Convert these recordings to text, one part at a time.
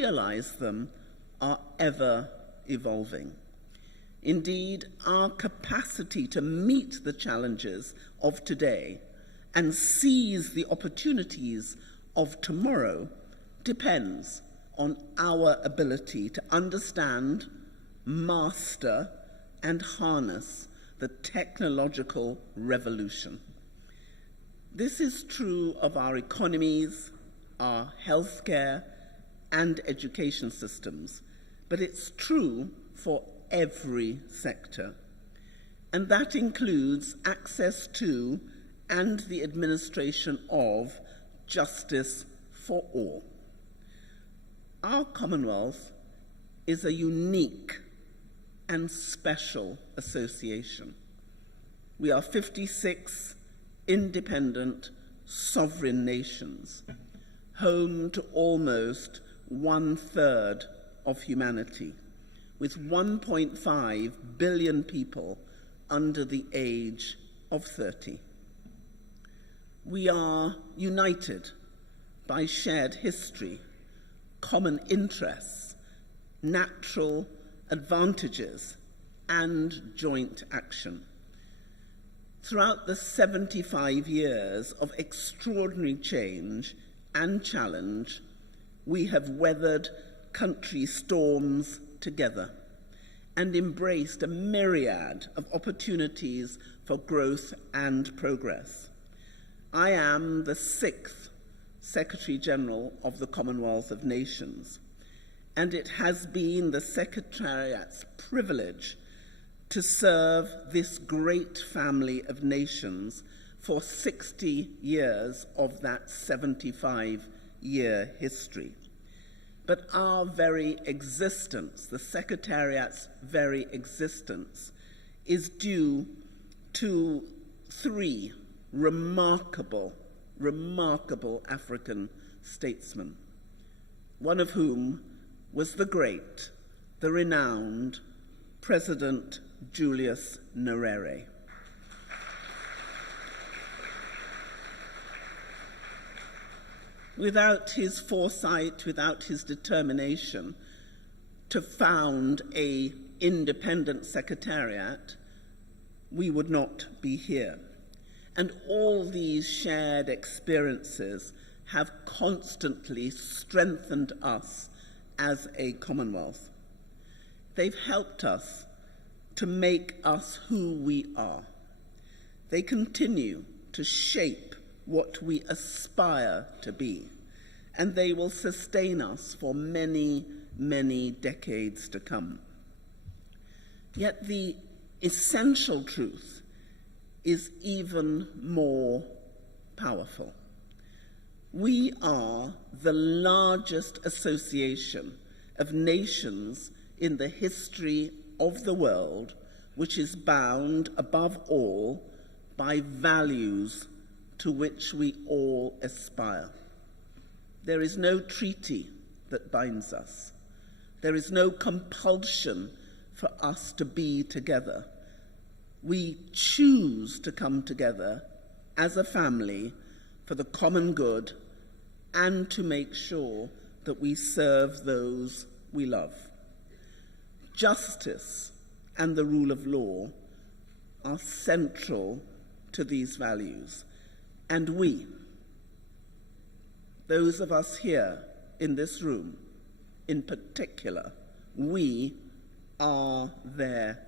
realize them are ever evolving. Indeed, our capacity to meet the challenges of today and seize the opportunities of tomorrow depends on our ability to understand, master, and harness the technological revolution. This is true of our economies, our healthcare, and education systems, but it's true for every sector. And that includes access to and the administration of justice for all. Our Commonwealth is a unique and special association. We are 56 independent, sovereign nations, home to almost 1/3 of humanity, with 1.5 billion people under the age of 30. We are united by shared history, common interests, natural advantages, and joint action. Throughout the 75 years of extraordinary change and challenge, we have weathered country storms together and embraced a myriad of opportunities for growth and progress. I am the 6th Secretary General of the Commonwealth of Nations, and it has been the Secretariat's privilege to serve this great family of nations for 60 years of that 75-year history. But our very existence, the Secretariat's very existence, is due to 3 remarkable African statesmen, one of whom was the great, the renowned President Julius Nyerere. Without his foresight, without his determination to found an independent secretariat, we would not be here. And all these shared experiences have constantly strengthened us as a Commonwealth. They've helped us to make us who we are. They continue to shape what we aspire to be, and they will sustain us for many, many decades to come. Yet the essential truth is even more powerful. We are the largest association of nations in the history of the world, which is bound above all by values to which we all aspire. There is no treaty that binds us. There is no compulsion for us to be together. We choose to come together as a family for the common good and to make sure that we serve those we love. Justice and the rule of law are central to these values. And we, those of us here in this room in particular, we are their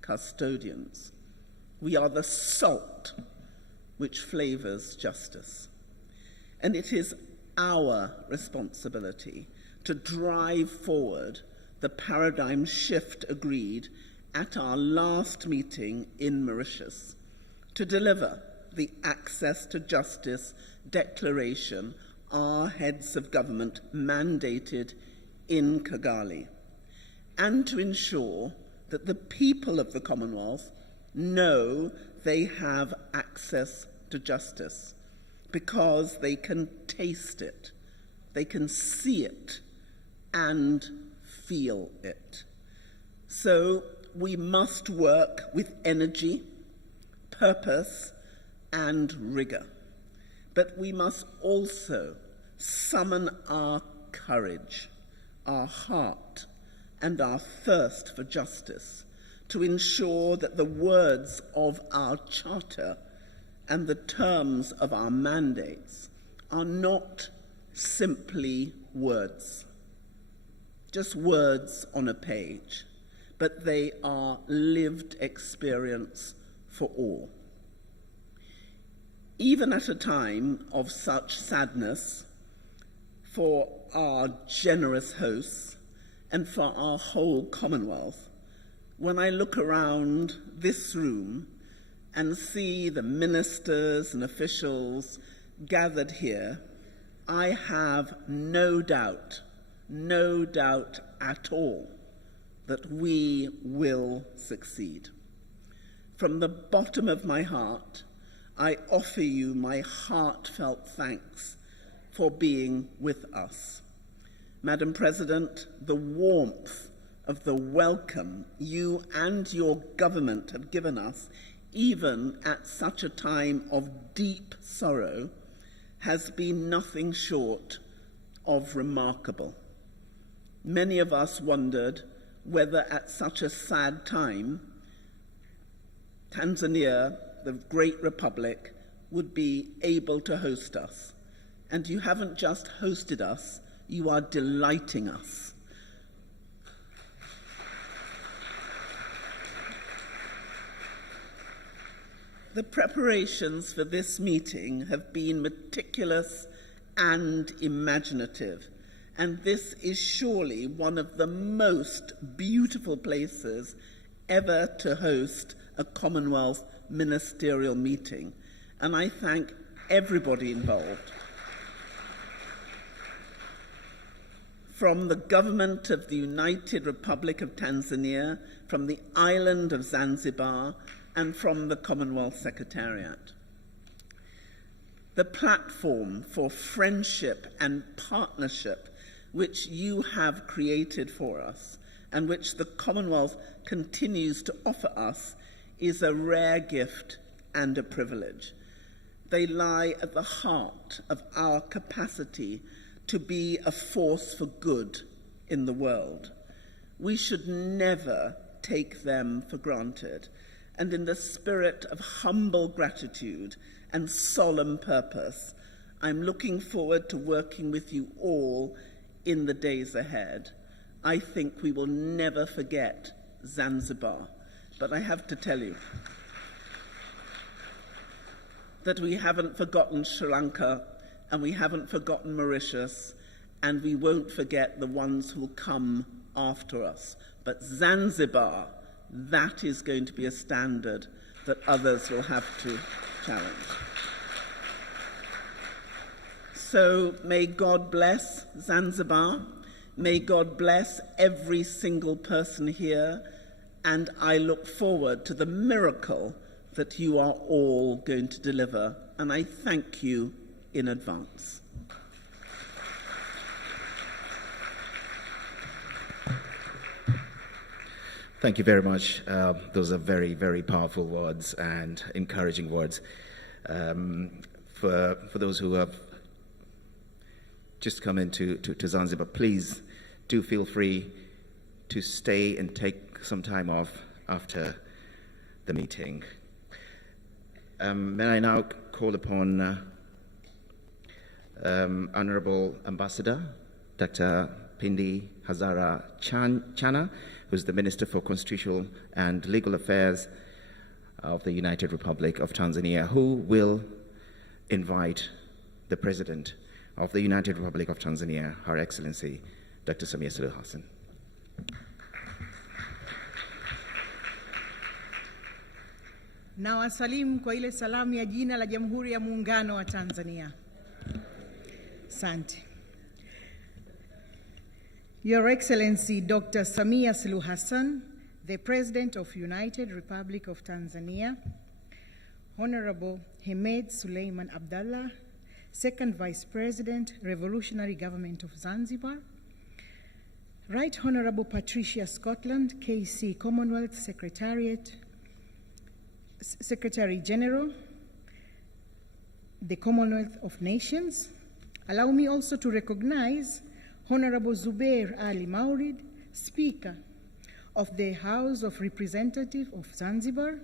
custodians. We are the salt which flavors justice. And it is our responsibility to drive forward the paradigm shift agreed at our last meeting in Mauritius, to deliver the Access to Justice Declaration our heads of government mandated in Kigali, and to ensure that the people of the Commonwealth know they have access to justice because they can taste it, they can see it, and feel it. So we must work with energy, purpose, and rigor. But we must also summon our courage, our heart and our thirst for justice to ensure that the words of our charter and the terms of our mandates are not simply words, just words on a page, but they are lived experience for all. Even at a time of such sadness for our generous hosts and for our whole Commonwealth, when I look around this room and see the ministers and officials gathered here, I have no doubt at all that we will succeed. From the bottom of my heart, I offer you my heartfelt thanks for being with us. Madam President, the warmth of the welcome you and your government have given us, even at such a time of deep sorrow, has been nothing short of remarkable. Many of us wondered whether at such a sad time, Tanzania, the great republic, would be able to host us. And you haven't just hosted us, you are delighting us. The preparations for this meeting have been meticulous and imaginative, and this is surely one of the most beautiful places ever to host a Commonwealth ministerial meeting, and I thank everybody involved. From the government of the United Republic of Tanzania, from the island of Zanzibar, and from the Commonwealth Secretariat. The platform for friendship and partnership which you have created for us and which the Commonwealth continues to offer us is a rare gift and a privilege. They lie at the heart of our capacity to be a force for good in the world. We should never take them for granted. And in the spirit of humble gratitude and solemn purpose, I'm looking forward to working with you all in the days ahead. I think we will never forget Zanzibar, but I have to tell you that we haven't forgotten Sri Lanka, and we haven't forgotten Mauritius, and we won't forget the ones who will come after us. But Zanzibar, that is going to be a standard that others will have to challenge. So may God bless Zanzibar. May God bless every single person here. And I look forward to the miracle that you are all going to deliver. And I thank you in advance. Thank you very much. Those are very, very powerful words and encouraging words. For those who have just come into Zanzibar, please do feel free to stay and take some time off after the meeting. May I now call upon Honorable Ambassador Dr. Pindi Hazara Chana, who's the Minister for Constitutional and Legal Affairs of the United Republic of Tanzania, who will invite the President of the United Republic of Tanzania, Her Excellency, Dr. Samia Suluhu Hassan. Na wasalimu kwa ile salamu ya jina la Jamhuri ya Muungano wa Tanzania. Asante. Your Excellency Dr. Samia Suluhu Hassan, the President of United Republic of Tanzania, Honorable Hemed Suleiman Abdallah, Second Vice President, Revolutionary Government of Zanzibar, Right Honorable Patricia Scotland, KC Commonwealth Secretariat, Secretary General, the Commonwealth of Nations. Allow me also to recognize Honorable Zubair Ali Maurid, Speaker of the House of Representatives of Zanzibar,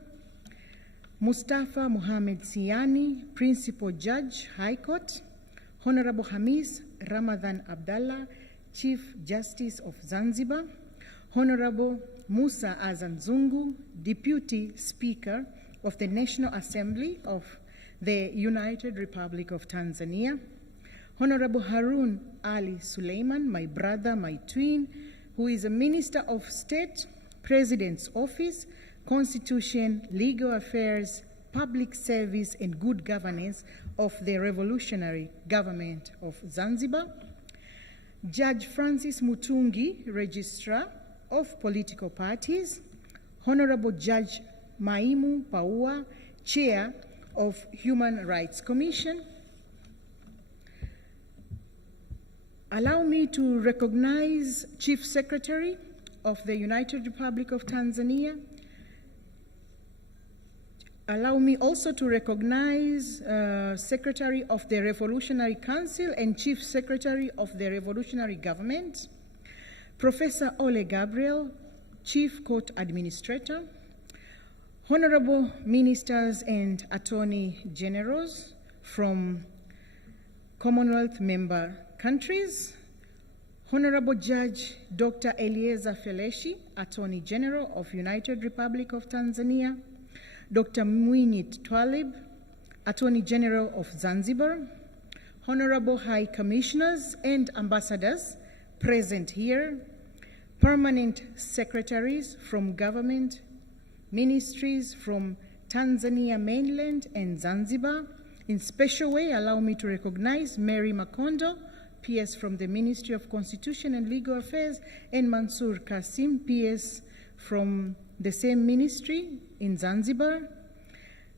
Mustafa Muhammad Siani, Principal Judge, High Court, Honorable Hamis Ramadan Abdallah, Chief Justice of Zanzibar, Honorable Musa Azan Zungu, Deputy Speaker of the National Assembly of the United Republic of Tanzania, Honorable Harun Ali Suleiman, my brother, my twin, who is a Minister of State, President's Office, Constitution, Legal Affairs, Public Service and Good Governance of the Revolutionary Government of Zanzibar, Judge Francis Mutungi, Registrar of Political Parties, Honorable Judge Maimu Paua, Chair of Human Rights Commission. Allow me to recognize Chief Secretary of the United Republic of Tanzania. Allow me also to recognize Secretary of the Revolutionary Council and Chief Secretary of the Revolutionary Government, Professor Ole Gabriel, Chief Court Administrator, Honorable Ministers and Attorney Generals from Commonwealth member countries, Honorable Judge Dr. Eliezer Feleshi, Attorney General of United Republic of Tanzania, Dr. Mwinyi Twalib, Attorney General of Zanzibar, Honorable High Commissioners and Ambassadors present here, permanent secretaries from government, ministries from Tanzania mainland and Zanzibar. In special way, allow me to recognize Mary Makondo, PS from the Ministry of Constitution and Legal Affairs, and Mansour Kasim, PS from the same ministry in Zanzibar.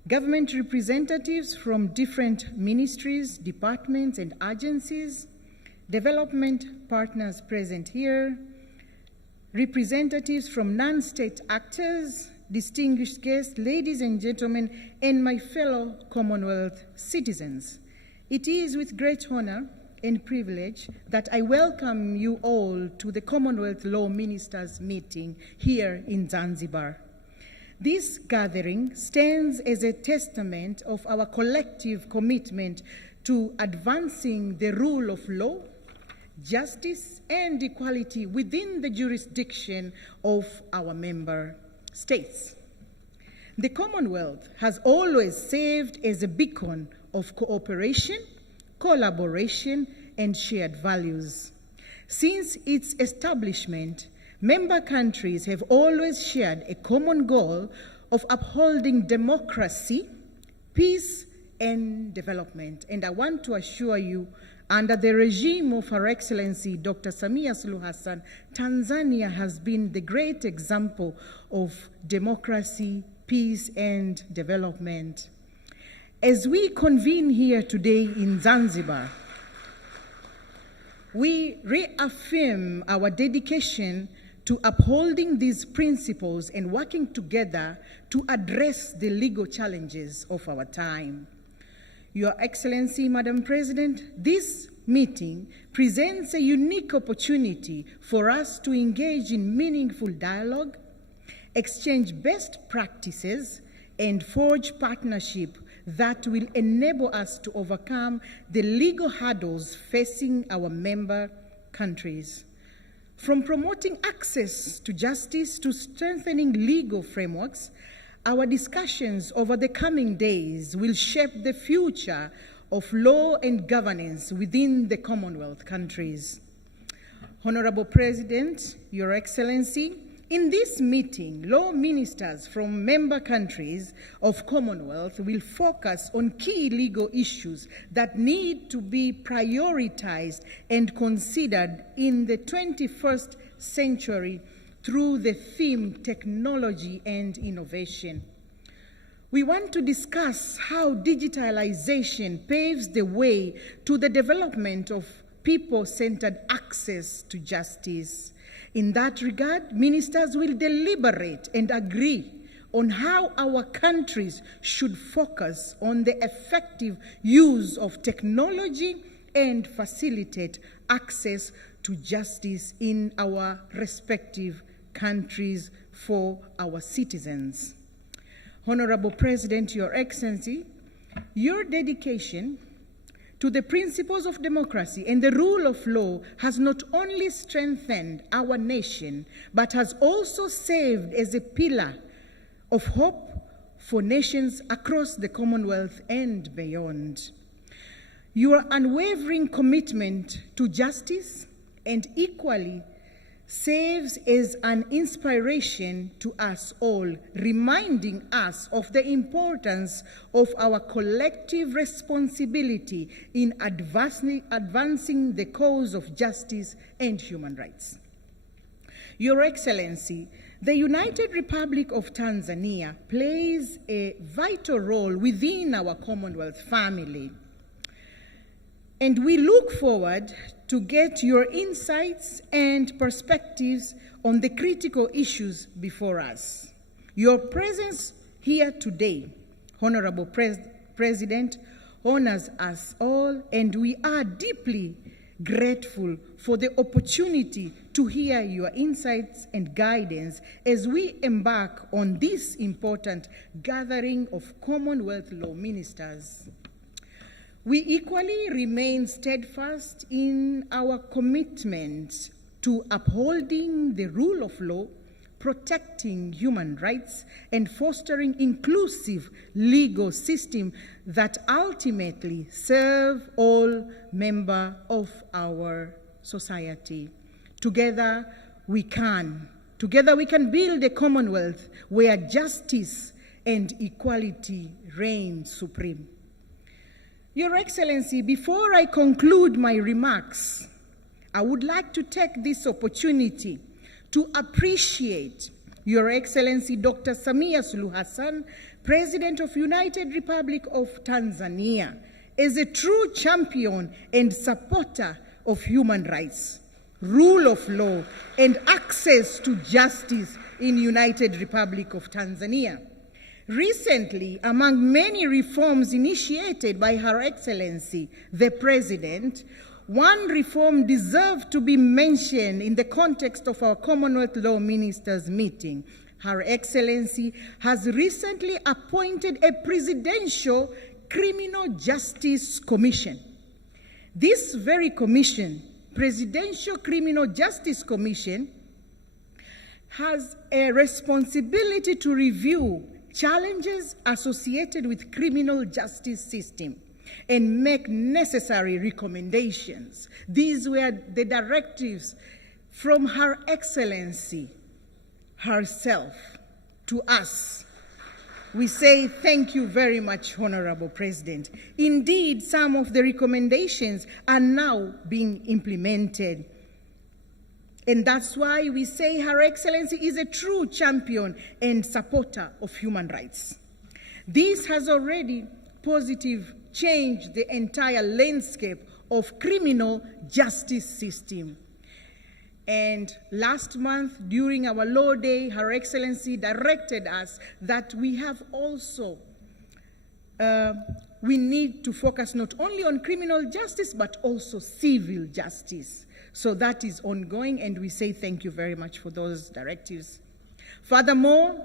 Government representatives from different ministries, departments, and agencies. Development partners present here. Representatives from non-state actors, distinguished guests, ladies and gentlemen, and my fellow Commonwealth citizens. It is with great honor and privilege that I welcome you all to the Commonwealth Law Ministers meeting here in Zanzibar. This gathering stands as a testament of our collective commitment to advancing the rule of law, justice, and equality within the jurisdiction of our member states. The Commonwealth has always served as a beacon of cooperation, collaboration, and shared values. Since its establishment, member countries have always shared a common goal of upholding democracy, peace, and development. And I want to assure you, under the regime of Her Excellency Dr. Samia Suluhu Hassan, Tanzania has been the great example of democracy, peace, and development. As we convene here today in Zanzibar, we reaffirm our dedication to upholding these principles and working together to address the legal challenges of our time. Your Excellency, Madam President, this meeting presents a unique opportunity for us to engage in meaningful dialogue, exchange best practices, and forge partnership that will enable us to overcome the legal hurdles facing our member countries. From promoting access to justice to strengthening legal frameworks, our discussions over the coming days will shape the future of law and governance within the Commonwealth countries. Honorable President, Your Excellency, in this meeting, law ministers from member countries of Commonwealth will focus on key legal issues that need to be prioritized and considered in the 21st century through the theme technology and innovation. We want to discuss how digitalization paves the way to the development of people-centered access to justice. In that regard, ministers will deliberate and agree on how our countries should focus on the effective use of technology and facilitate access to justice in our respective countries for our citizens. Honorable President, Your Excellency, your dedication to the principles of democracy and the rule of law has not only strengthened our nation, but has also served as a pillar of hope for nations across the Commonwealth and beyond. Your unwavering commitment to justice and equally serves as an inspiration to us all, reminding us of the importance of our collective responsibility in advancing the cause of justice and human rights. Your Excellency, the United Republic of Tanzania plays a vital role within our Commonwealth family, and we look forward to get your insights and perspectives on the critical issues before us. Your presence here today, Honorable President, honors us all, and we are deeply grateful for the opportunity to hear your insights and guidance as we embark on this important gathering of Commonwealth law ministers. We equally remain steadfast in our commitment to upholding the rule of law, protecting human rights, and fostering inclusive legal system that ultimately serve all members of our society. Together we can build a Commonwealth where justice and equality reign supreme. Your Excellency, before I conclude my remarks, I would like to take this opportunity to appreciate Your Excellency Dr. Samia Suluhu Hassan, President of United Republic of Tanzania, as a true champion and supporter of human rights, rule of law, and access to justice in United Republic of Tanzania. Recently, among many reforms initiated by Her Excellency, the President, one reform deserved to be mentioned in the context of our Commonwealth Law Ministers meeting. Her Excellency has recently appointed a Presidential Criminal Justice Commission. This very commission, Presidential Criminal Justice Commission, has a responsibility to review challenges associated with criminal justice system and make necessary recommendations. These were the directives from Her Excellency herself to us. We say thank you very much, Honorable President. Indeed, some of the recommendations are now being implemented. And that's why we say Her Excellency is a true champion and supporter of human rights. This has already positively changed the entire landscape of criminal justice system. And last month, during our Law Day, Her Excellency directed us that we have also, we need to focus not only on criminal justice, but also civil justice. So that is ongoing, and we say thank you very much for those directives. Furthermore,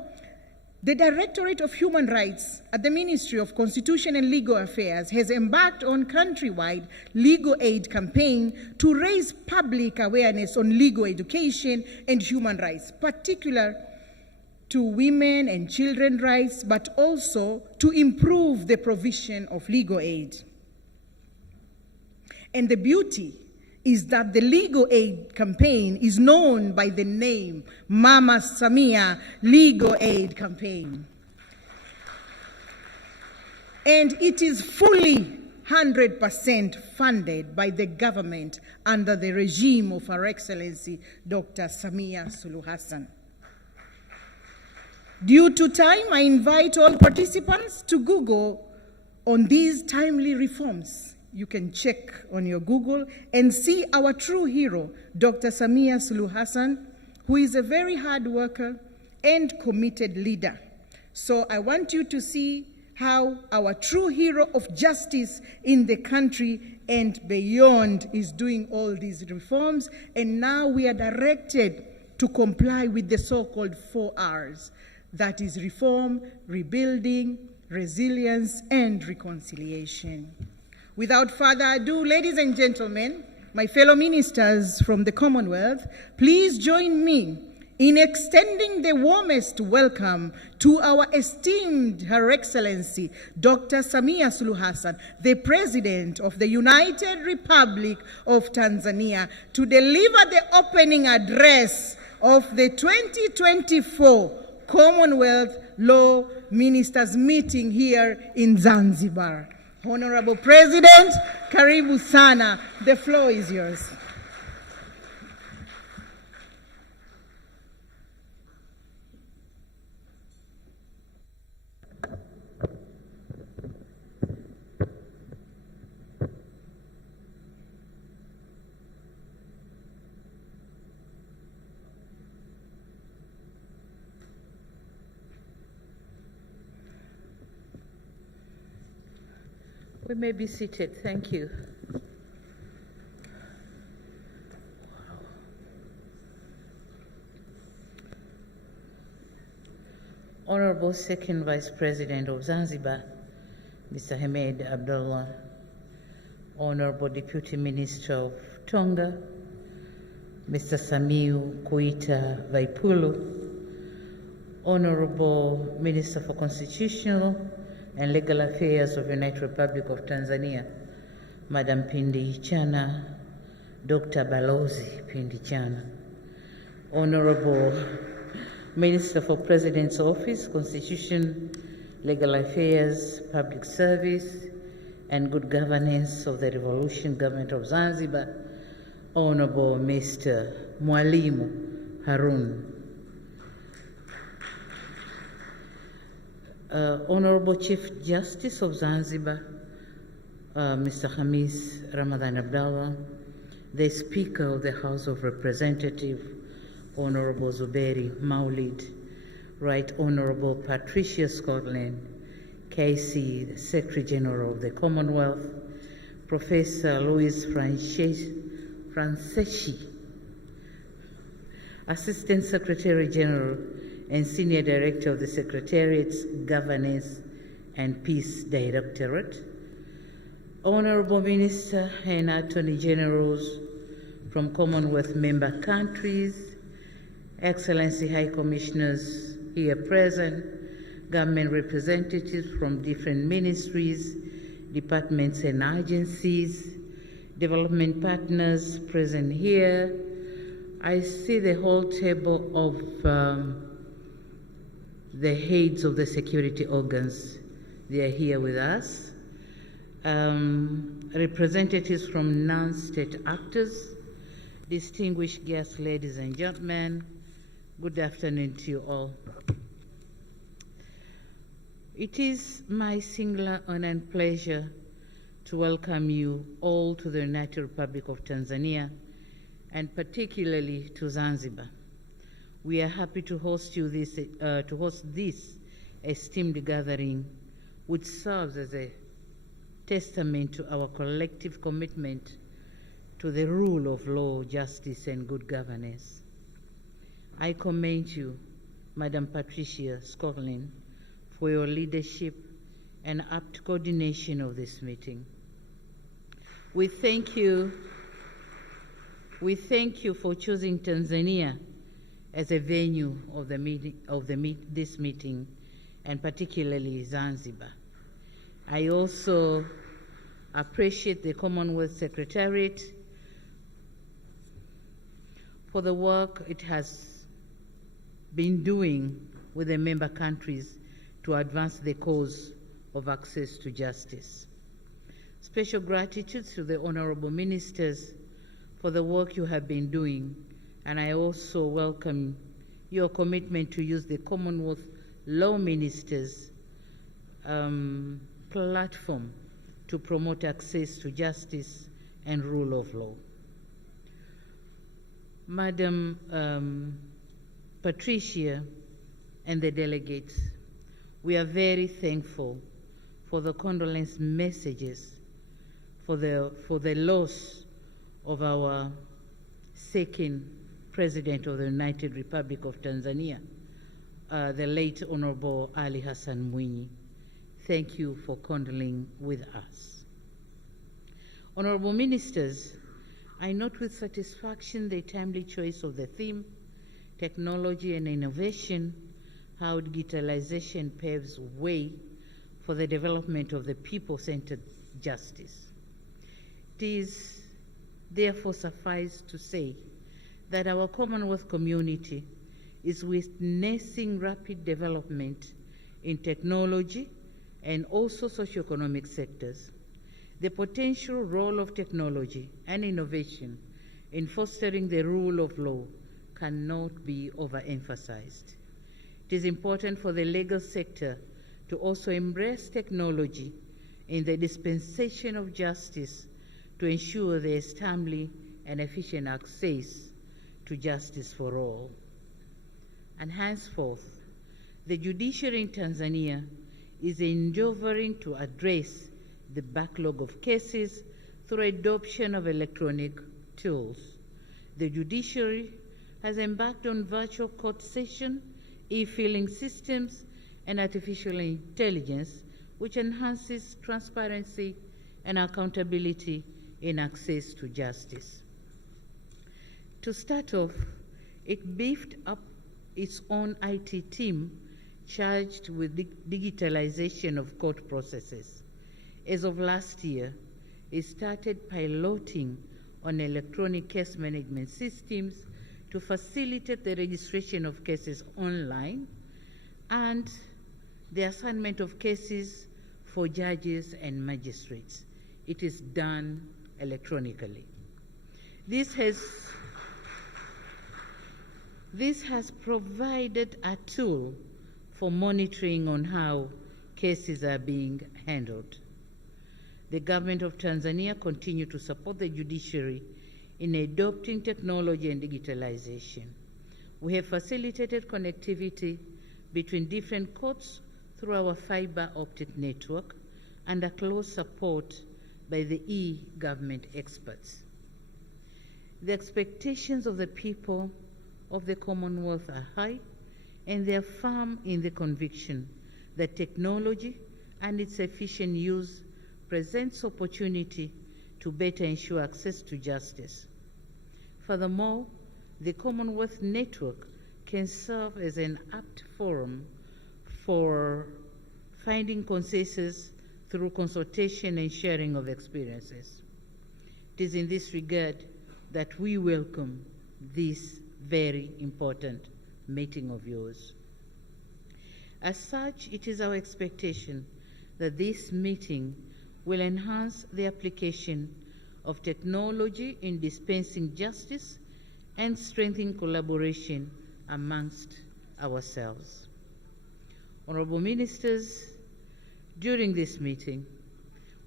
the Directorate of Human Rights at the Ministry of Constitution and Legal Affairs has embarked on countrywide legal aid campaign to raise public awareness on legal education and human rights, particularly to women and children's rights, but also to improve the provision of legal aid. And the beauty is that the legal aid campaign is known by the name Mama Samia Legal Aid Campaign. And it is fully 100% funded by the government under the regime of Her Excellency Dr. Samia Suluhu Hassan. Due to time, I invite all participants to Google on these timely reforms. You can check on your Google and see our true hero, Dr. Samia Suluhu Hassan, who is a very hard worker and committed leader. So I want you to see how our true hero of justice in the country and beyond is doing all these reforms, and now we are directed to comply with the so-called 4 R's. That is reform, rebuilding, resilience, and reconciliation. Without further ado, ladies and gentlemen, my fellow ministers from the Commonwealth, please join me in extending the warmest welcome to our esteemed Her Excellency, Dr. Samia Suluhu Hassan, the President of the United Republic of Tanzania, to deliver the opening address of the 2024 Commonwealth Law Ministers Meeting here in Zanzibar. Honorable President, karibu sana. The floor is yours. We may be seated. Thank you. Honorable Second Vice President of Zanzibar, Mr. Hamed Abdullah, Honorable Deputy Minister of Tonga, Mr. Samiu Kuita Vaipulu, Honorable Minister for Constitutional and Legal Affairs of the United Republic of Tanzania, Madam Pindi Chana, Dr. Balozi Pindi Chana, Honorable Minister for President's Office, Constitution, Legal Affairs, Public Service, and Good Governance of the Revolution Government of Zanzibar, Honorable Mr. Mwalimu Harun. Honorable Chief Justice of Zanzibar, Mr. Hamis Ramadan Abdallah, the Speaker of the House of Representatives, Honorable Zuberi Maulid, Right Honorable Patricia Scotland, KC, the Secretary General of the Commonwealth, Professor Louis Franceschi, Assistant Secretary General and Senior Director of the Secretariat's Governance and Peace Directorate, Honorable Minister and Attorney Generals from Commonwealth member countries, Excellency High Commissioners here present, government representatives from different ministries, departments and agencies, development partners present here. I see the whole table of the heads of the security organs. They are here with us. Representatives from non-state actors, distinguished guests, ladies and gentlemen, good afternoon to you all. It is my singular honor and pleasure to welcome you all to the United Republic of Tanzania, and particularly to Zanzibar. We are happy to host this esteemed gathering, which serves as a testament to our collective commitment to the rule of law, justice, and good governance. I commend you, Madam Patricia Scotland, for your leadership and apt coordination of this meeting. We thank you for choosing Tanzania as a venue of this meeting, and particularly Zanzibar. I also appreciate the Commonwealth Secretariat for the work it has been doing with the member countries to advance the cause of access to justice. Special gratitude to the honorable ministers for the work you have been doing, and I also welcome your commitment to use the Commonwealth Law Ministers platform to promote access to justice and rule of law. Madam Patricia and the delegates, we are very thankful for the condolence messages for the loss of our second President of the United Republic of Tanzania, the late Honorable Ali Hassan Mwinyi. Thank you for condoling with us. Honorable Ministers, I note with satisfaction the timely choice of the theme, technology and innovation, how digitalization paves way for the development of the people-centered justice. It is therefore suffice to say that our Commonwealth community is witnessing rapid development in technology and also socioeconomic sectors. The potential role of technology and innovation in fostering the rule of law cannot be overemphasized. It is important for the legal sector to also embrace technology in the dispensation of justice to ensure there is timely and efficient access to justice for all. And henceforth, the judiciary in Tanzania is endeavoring to address the backlog of cases through adoption of electronic tools. The judiciary has embarked on virtual court session, e-filing systems, and artificial intelligence, which enhances transparency and accountability in access to justice. To start off, it beefed up its own IT team charged with digitalization of court processes. As of last year, it started piloting on electronic case management systems to facilitate the registration of cases online and the assignment of cases for judges and magistrates. It is done electronically. This has provided a tool for monitoring on how cases are being handled. The government of Tanzania continues to support the judiciary in adopting technology and digitalization. We have facilitated connectivity between different courts through our fiber optic network under close support by the e-government experts. The expectations of the people of the Commonwealth are high, and they are firm in the conviction that technology and its efficient use presents opportunity to better ensure access to justice. Furthermore, the Commonwealth Network can serve as an apt forum for finding consensus through consultation and sharing of experiences. It is in this regard that we welcome this very important meeting of yours. As such, it is our expectation that this meeting will enhance the application of technology in dispensing justice and strengthen collaboration amongst ourselves. Honorable Ministers, during this meeting,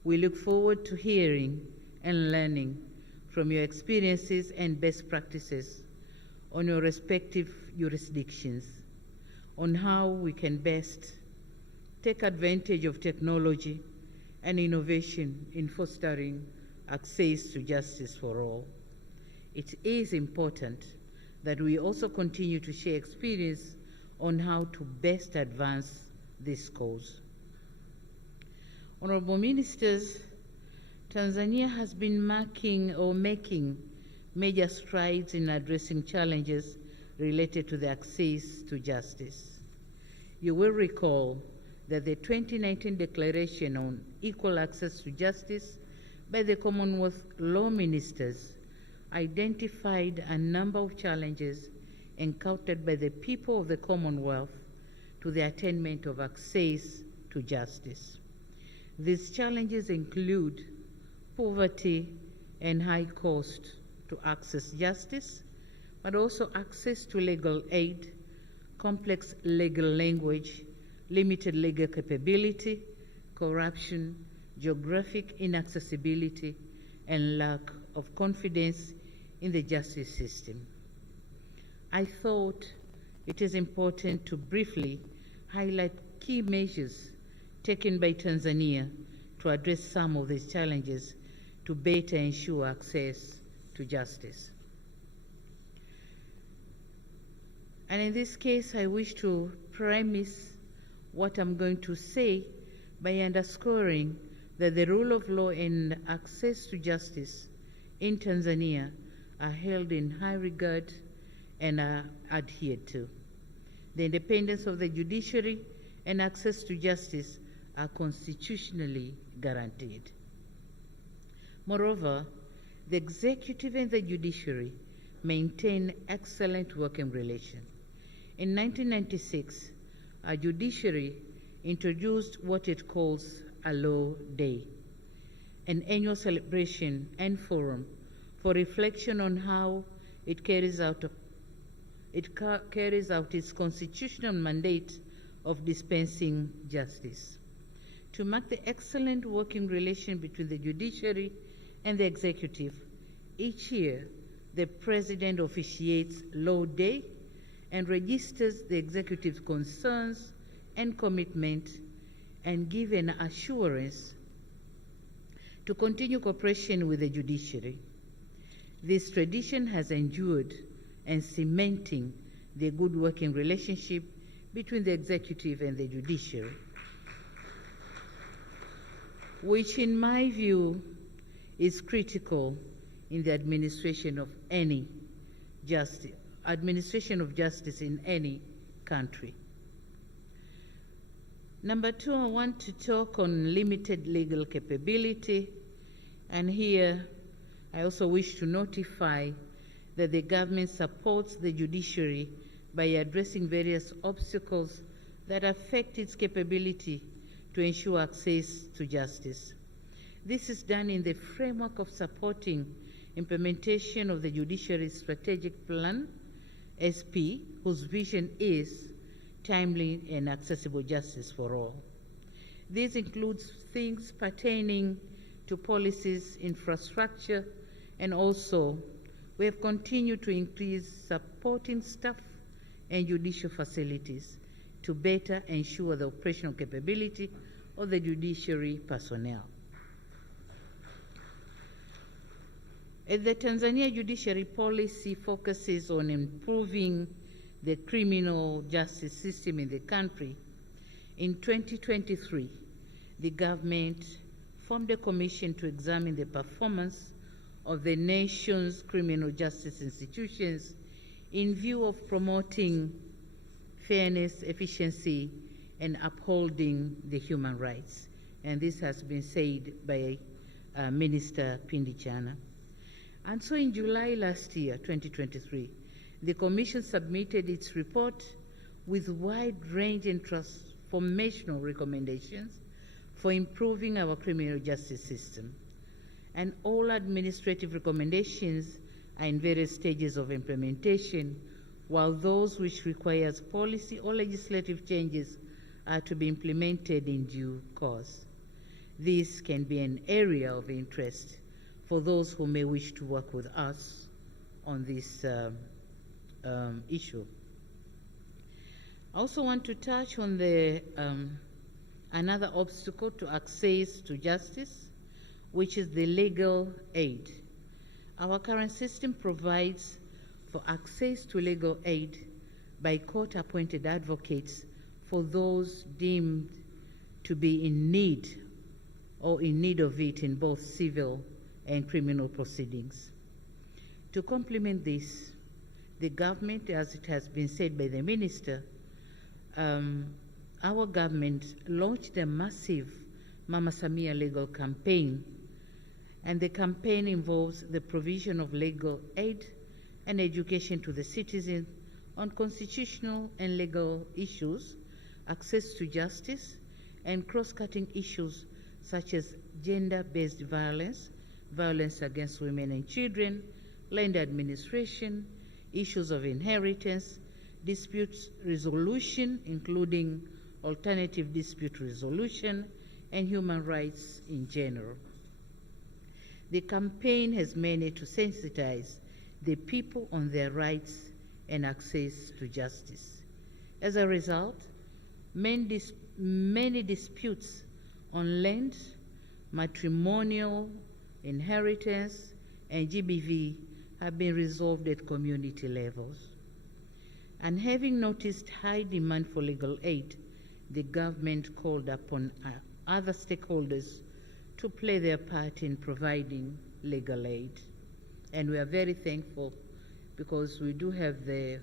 we look forward to hearing and learning from your experiences and best practices on your respective jurisdictions, on how we can best take advantage of technology and innovation in fostering access to justice for all. It is important that we also continue to share experience on how to best advance this cause. Honorable Ministers, Tanzania has been making major strides in addressing challenges related to the access to justice. You will recall that the 2019 Declaration on Equal Access to Justice by the Commonwealth Law Ministers identified a number of challenges encountered by the people of the Commonwealth to the attainment of access to justice. These challenges include poverty and high cost to access justice, but also access to legal aid, complex legal language, limited legal capability, corruption, geographic inaccessibility, and lack of confidence in the justice system. I thought it is important to briefly highlight key measures taken by Tanzania to address some of these challenges to better ensure access to justice. And in this case, I wish to premise what I'm going to say by underscoring that the rule of law and access to justice in Tanzania are held in high regard and are adhered to. The independence of the judiciary and access to justice are constitutionally guaranteed. Moreover, the executive and the judiciary maintain excellent working relations. In 1996, our judiciary introduced what it calls a Law Day, an annual celebration and forum for reflection on how it carries out its constitutional mandate of dispensing justice. To mark the excellent working relation between the judiciary and the executive, each year the President officiates Law Day and registers the executive's concerns and commitment and give an assurance to continue cooperation with the judiciary. This tradition has endured and cementing the good working relationship between the executive and the judiciary, which in my view is critical in the administration of justice in any country. Number two, I want to talk on limited legal capability, and here I also wish to notify that the government supports the judiciary by addressing various obstacles that affect its capability to ensure access to justice. This is done in the framework of supporting implementation of the Judiciary's Strategic Plan, SP, whose vision is timely and accessible justice for all. This includes things pertaining to policies, infrastructure, and also we have continued to increase supporting staff and judicial facilities to better ensure the operational capability of the judiciary personnel. The Tanzania judiciary policy focuses on improving the criminal justice system in the country. In 2023, the government formed a commission to examine the performance of the nation's criminal justice institutions in view of promoting fairness, efficiency, and upholding the human rights. And this has been said by Minister Pindi Chana. And so in July last year, 2023, the Commission submitted its report with wide-ranging transformational recommendations for improving our criminal justice system. And all administrative recommendations are in various stages of implementation, while those which requires policy or legislative changes are to be implemented in due course. This can be an area of interest for those who may wish to work with us on this issue. I also want to touch on the another obstacle to access to justice, which is the legal aid. Our current system provides for access to legal aid by court-appointed advocates for those deemed to be in need or in need of it in both civil and criminal proceedings. To complement this, the government, as it has been said by the minister, our government launched a massive Mama Samia legal campaign, and the campaign involves the provision of legal aid and education to the citizens on constitutional and legal issues, access to justice, and cross-cutting issues such as gender-based violence, violence against women and children, land administration, issues of inheritance, dispute resolution, including alternative dispute resolution, and human rights in general. The campaign has managed to sensitize the people on their rights and access to justice. As a result, many disputes on land, matrimonial, inheritance, and GBV have been resolved at community levels. And having noticed high demand for legal aid, the government called upon other stakeholders to play their part in providing legal aid. And we are very thankful because we do have the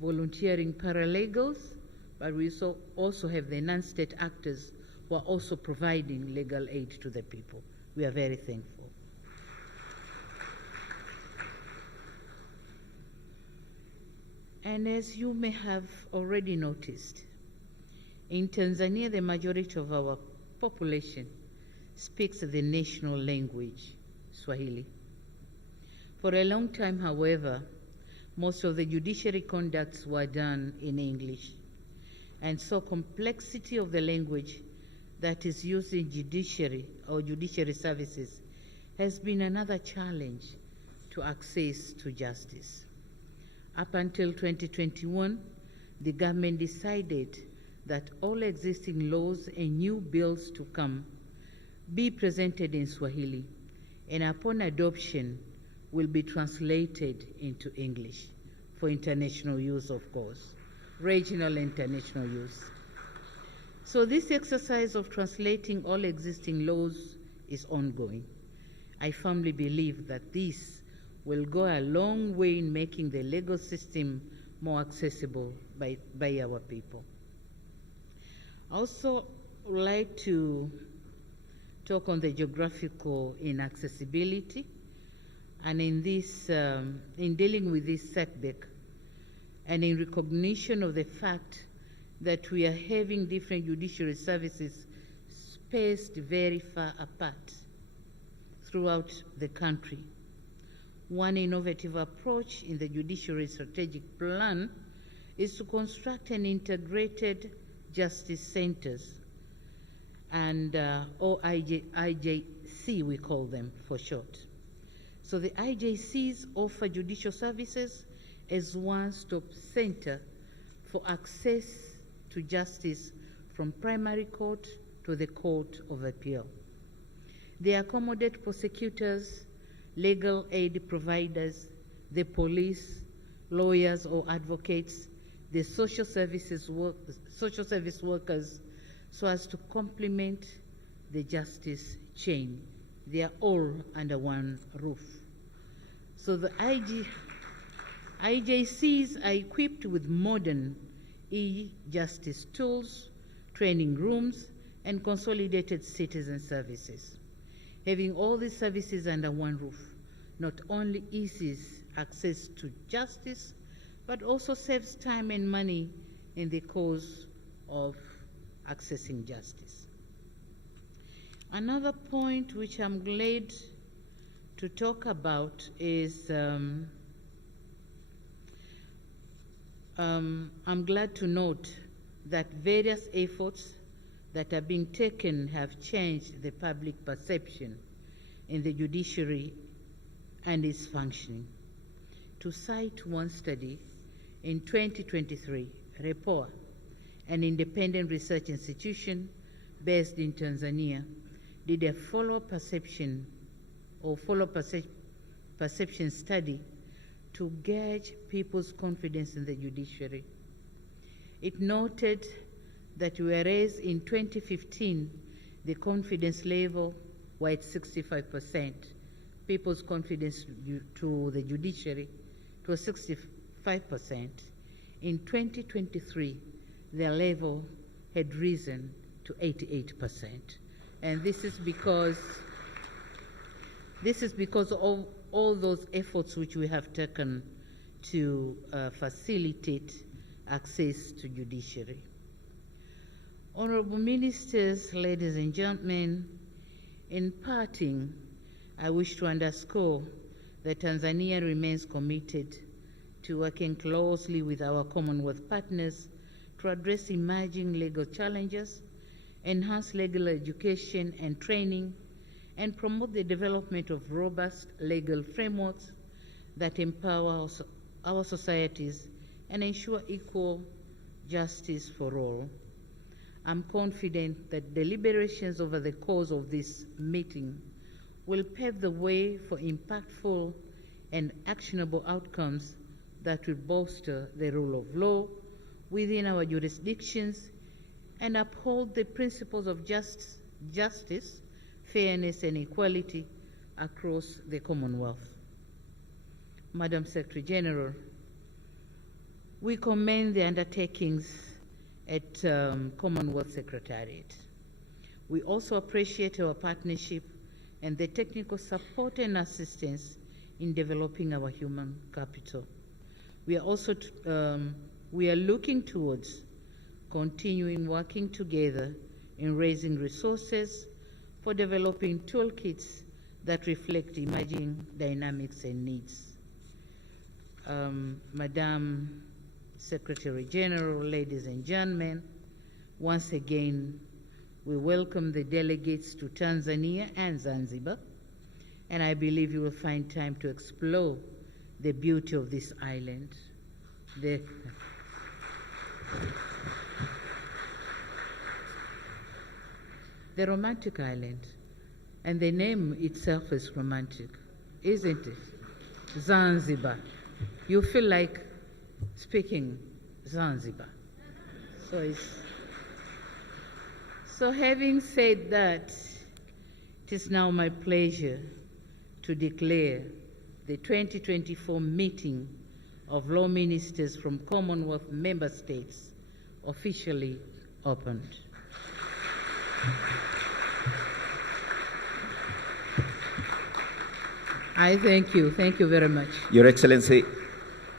volunteering paralegals, but we also have the non-state actors who are also providing legal aid to the people. We are very thankful. And as you may have already noticed, in Tanzania, the majority of our population speaks the national language, Swahili. For a long time, however, most of the judiciary conducts were done in English. And so complexity of the language that is used in judiciary or judiciary services has been another challenge to access to justice. Up until 2021, the government decided that all existing laws and new bills to come be presented in Swahili, and upon adoption will be translated into English for international use, of course, regional and international use. So this exercise of translating all existing laws is ongoing. I firmly believe that this will go a long way in making the legal system more accessible by our people. I also would like to talk on the geographical inaccessibility, and in this, in dealing with this setback, and in recognition of the fact that we are having different judiciary services spaced very far apart throughout the country. One innovative approach in the Judiciary Strategic Plan is to construct an integrated justice centers, and or IJC we call them for short. So the IJCs offer judicial services as one-stop center for access to justice from primary court to the Court of Appeal. They accommodate prosecutors, legal aid providers, the police, lawyers or advocates, the social service workers, so as to complement the justice chain. They are all under one roof. So the IJCs are equipped with modern e-justice tools, training rooms, and consolidated citizen services. Having all these services under one roof not only eases access to justice, but also saves time and money in the cause of accessing justice. Another point which I'm glad to talk about is I'm glad to note that various efforts that are being taken have changed the public perception in the judiciary and its functioning. To cite one study, in 2023, REPOA, an independent research institution based in Tanzania, did a perception study to gauge people's confidence in the judiciary. It noted that whereas in 2015, the confidence level was at 65%, people's confidence to the judiciary, it was 65%. In 2023, the level had risen to 88%. And this is because of all those efforts which we have taken to facilitate access to judiciary. Honorable Ministers, ladies and gentlemen, in parting, I wish to underscore that Tanzania remains committed to working closely with our Commonwealth partners to address emerging legal challenges, enhance legal education and training, and promote the development of robust legal frameworks that empower our societies and ensure equal justice for all. I'm confident that deliberations over the course of this meeting will pave the way for impactful and actionable outcomes that will bolster the rule of law within our jurisdictions and uphold the principles of justice, fairness, and equality across the Commonwealth. Madam Secretary General, we commend the undertakings at Commonwealth Secretariat. We also appreciate our partnership and the technical support and assistance in developing our human capital. We are also we are looking towards continuing working together in raising resources for developing toolkits that reflect emerging dynamics and needs. Madam Secretary General, ladies and gentlemen, once again, we welcome the delegates to Tanzania and Zanzibar, and I believe you will find time to explore the beauty of this island. The romantic island, and the name itself is romantic, isn't it? Zanzibar. You feel like speaking Zanzibar. So having said that, it is now my pleasure to declare the 2024 meeting of law ministers from Commonwealth member states officially opened. I thank you. Thank you very much. Your Excellency,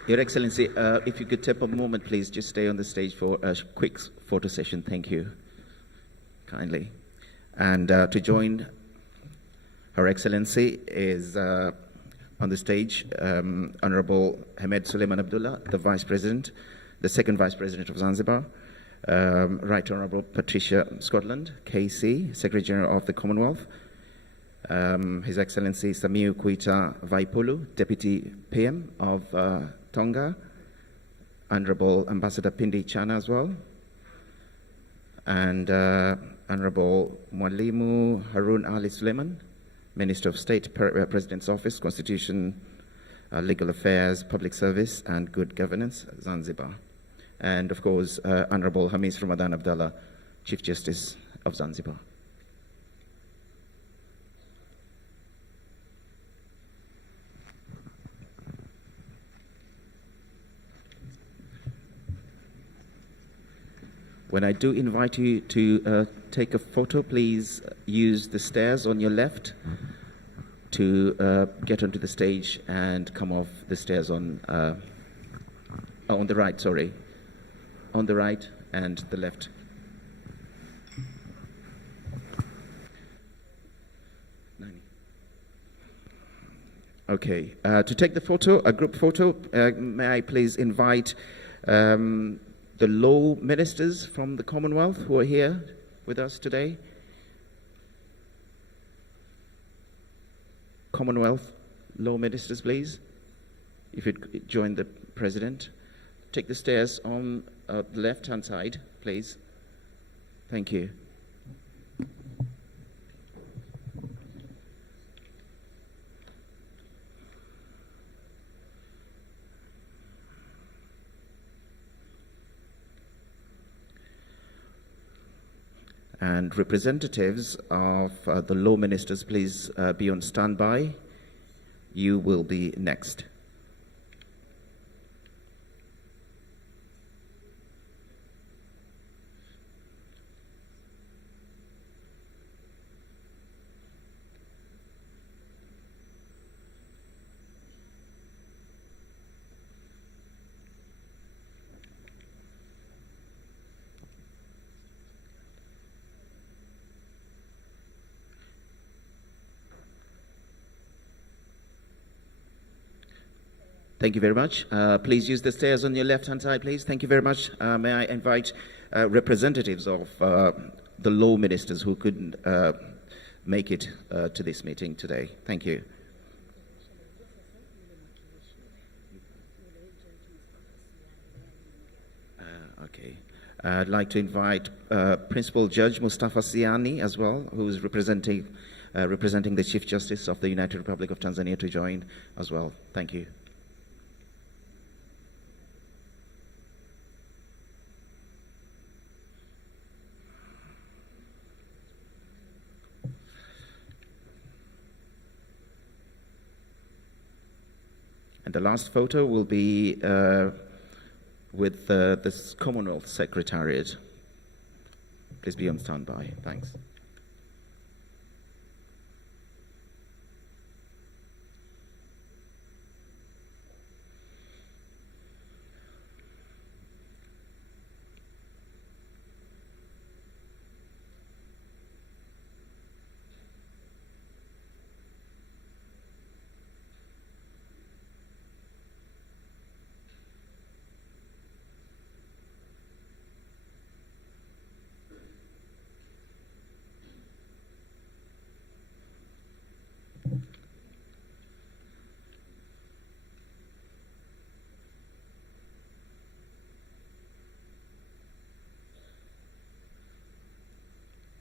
if you could take a moment, please, just stay on the stage for a quick photo session. Thank you, kindly. And to join Her Excellency is on the stage Honorable Hamed Suleiman Abdullah, the Vice President, the second Vice President of Zanzibar, Right Honorable Patricia Scotland, KC, Secretary General of the Commonwealth, His Excellency MKUTANO Vaipulu, Deputy PM of Tonga, Honorable Ambassador Pindi Chana as well, and Honorable Mwalimu Harun Ali Suleiman, Minister of State, President's Office, Constitution, Legal Affairs, Public Service, and Good Governance, Zanzibar. And of course, Honorable Hamis Ramadan Abdallah, Chief Justice of Zanzibar. When I do invite you to take a photo, please use the stairs on your left to get onto the stage and come off the stairs on the right, sorry. On the right and the left. Okay, to take the photo, a group photo, may I please invite the law ministers from the Commonwealth who are here with us today. Commonwealth law ministers, please, if you'd join the President. Take the stairs on the left-hand side, please. Thank you. And representatives of the law ministers, please be on standby. You will be next. Thank you very much. Please use the stairs on your left-hand side, please. Thank you very much. May I invite representatives of the law ministers who couldn't make it to this meeting today. Thank you. Okay. I'd like to invite Principal Judge Mustafa Siani as well, who is representing the Chief Justice of the United Republic of Tanzania to join as well. Thank you. And the last photo will be with the Commonwealth Secretariat. Please be on standby. Thanks.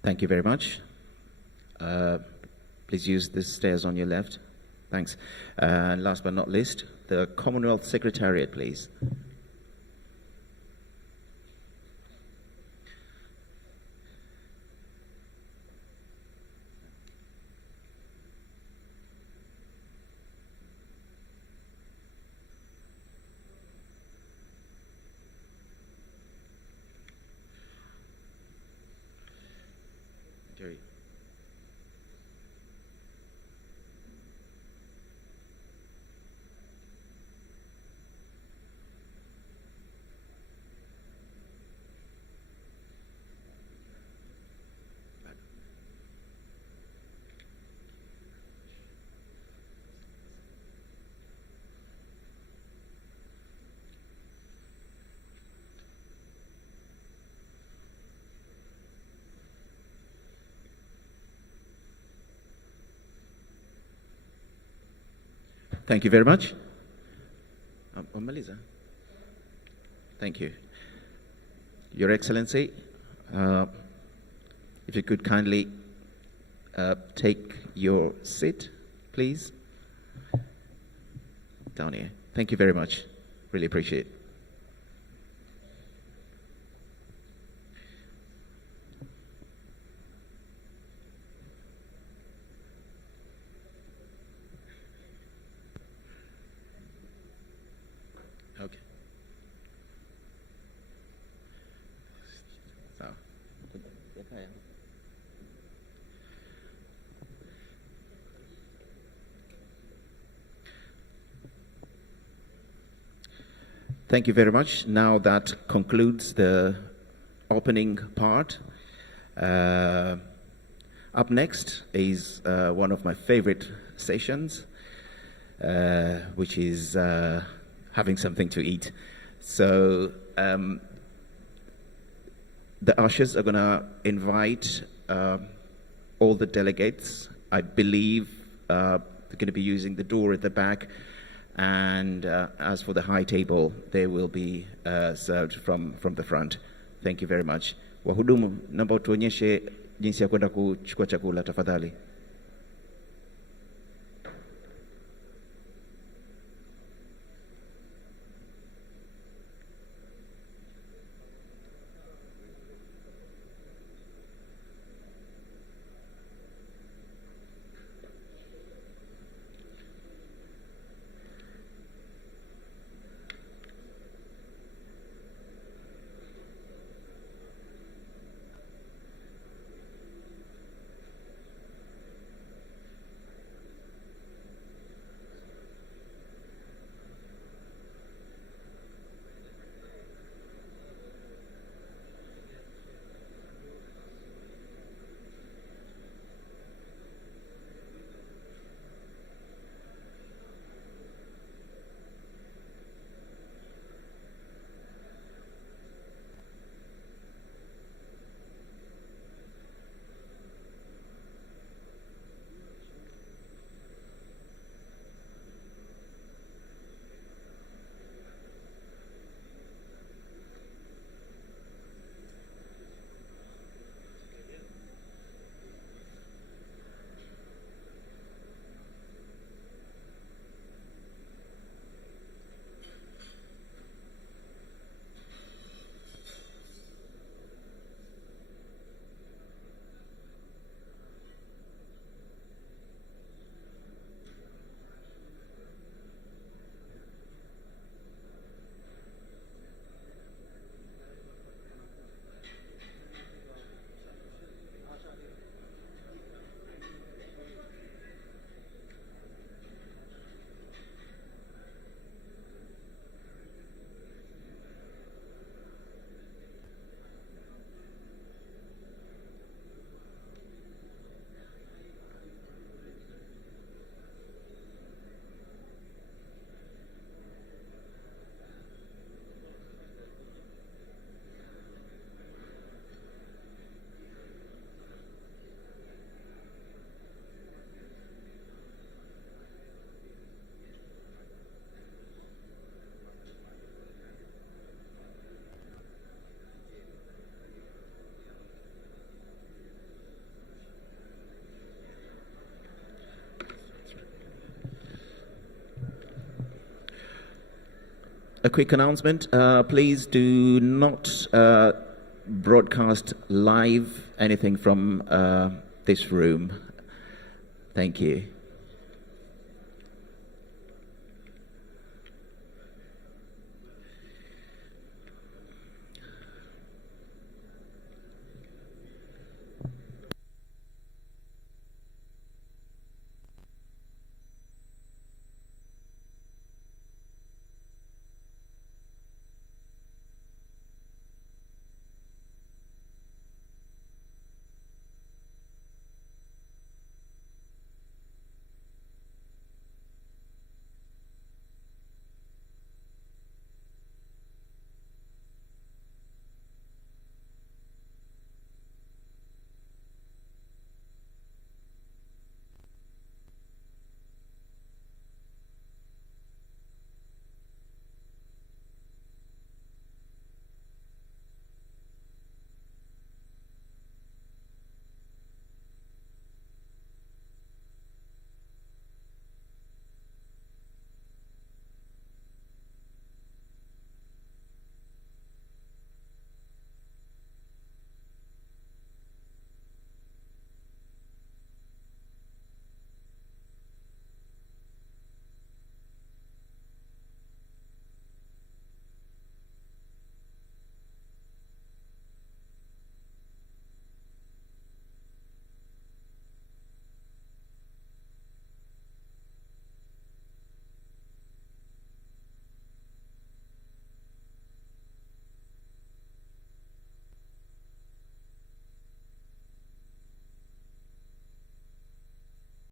Thank you very much. Please use the stairs on your left. Thanks. And last but not least, the Commonwealth Secretariat, please. Jerry. Thank you very much. Melissa. Thank you. Your Excellency, if you could kindly take your seat, please. Down here. Thank you very much. Really appreciate it. Okay. So, thank you very much. Now that concludes the opening part. Up next is one of my favorite sessions, which is having something to eat. So the ushers are going to invite all the delegates. I believe they're going to be using the door at the back. And as for the high table, they will be served from the front. Thank you very much. Wahudumu, naomba utuonyeshe jinsi ya kwenda kuchukua chakula tafadhali. a quick announcement. Please do not broadcast live anything from this room. Thank you.